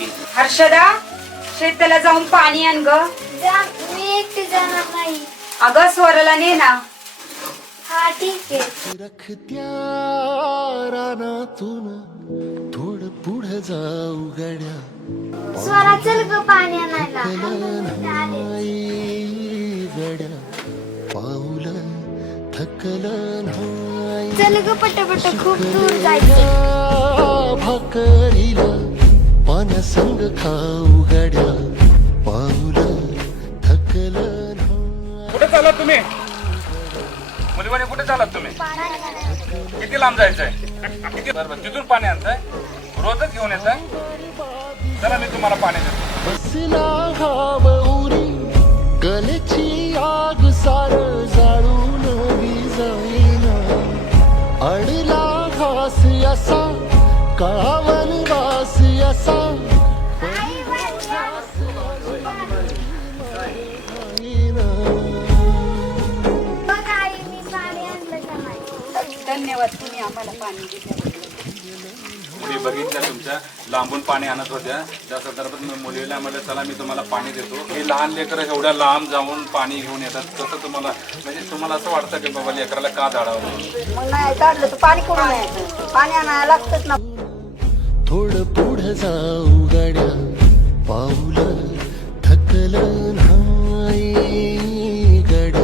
की. हर्षदा शेताला जाऊन पाणी आण ग. जा मी एकटी जाणार नाही. अगं स्वराला ने ना. हा ठीक आहे. रखत्या रानातून थोड पुढे जाऊ गड्या. स्वरा चल ग पाणी आणायला. आले. नाही गड्या. पाऊल थकल नाही. चल ग पटापट खूप दूर जायचं. भाकरीला खाऊ गड्या पाऊल थकल कुठे चालात तुम्ही? मुलीवाणी कुठे चालात तुम्ही? किती लांब जायचंय? किती बरं बरं. तिथून पाणी आणताय रोजच घेऊन येताय? चला मी तुम्हाला पाणी देतो. बसला घाम उरी कलेची आग सार जाळून विजाईना अडला घास असा काळावन वास असा धन्यवाद तुम्ही आम्हाला पाणी दिल्याबद्दल. मी बघितलं तुमच्या लांबून पाणी आणत होत्या. त्या संदर्भात मुलीला म्हणजे चला मी तुम्हाला पाणी देतो. हे लहान लेकरं एवढ्या लांब जाऊन पाणी घेऊन येतात. तसं तुम्हाला म्हणजे तुम्हाला असं वाटतं की बाबा लेकराला का धाडावं मग नाही काढलं तर पाणी करून यायचं? जाऊ गाड्या. पाऊलं थकलं गड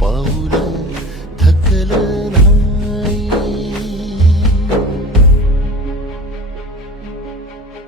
पाऊलं थकलं